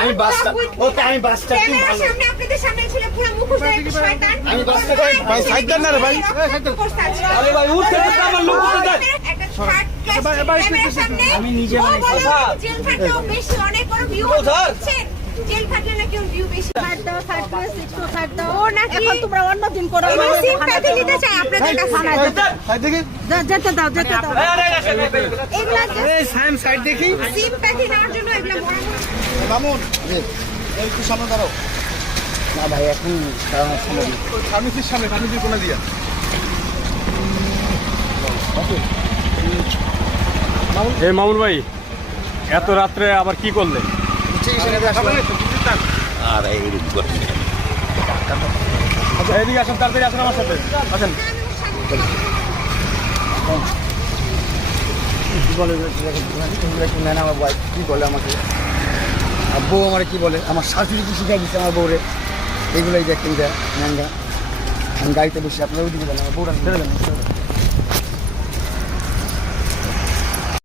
আমি বাসটা ওকে আমি বাসটা আপনাদের সামনে ছিল পুরো মুখোশ দিয়ে শয়তান আমি বাসটা ভাই সাইড দেন না রে ভাই আরে ভাই উঠতে দেন আমার লোক উঠতে দেন আমি নিজে জেল থাকলেও বেশি অনেক বড় ভিউ হচ্ছে জেল থাকলে নাকি ওর ভিউ বেশি ফাট দাও ফাট দাও একটু ফাট দাও ও নাকি এখন তোমরা অন্য দিন করো আমি সিম্প্যাথি দিতে চাই আপনাদের কাছে সাইড দেখি যেতে দাও এগুলা এই সাইড দেখি সিম্প্যাথি নেওয়ার জন্য এগুলা বড় মামুন একটু সামনে দাঁড়াও না ভাই এখন ফার্মেসির সামনে ফার্মেসির কোনা দিয়া এই মামুন ভাই এত রাত্রে আবার কি করলে? আর এইরকম করছে আচ্ছা এদিকে আসুন, তাড়াতাড়ি আসুন আমার সাথে আসেন। কি বলে নেন আমার ভাই কী বলে আমাকে, আর বউ আমার কি বলে, আমার শাশুড়ি কি শিখাই দিচ্ছে আমার বউরে, এগুলোই দেখতেন যা ন্যাঙ্গা। আমি গাড়িতে বসে আপনারা ওইদিকে বলেন আমার বউরা ছেড়ে দেন।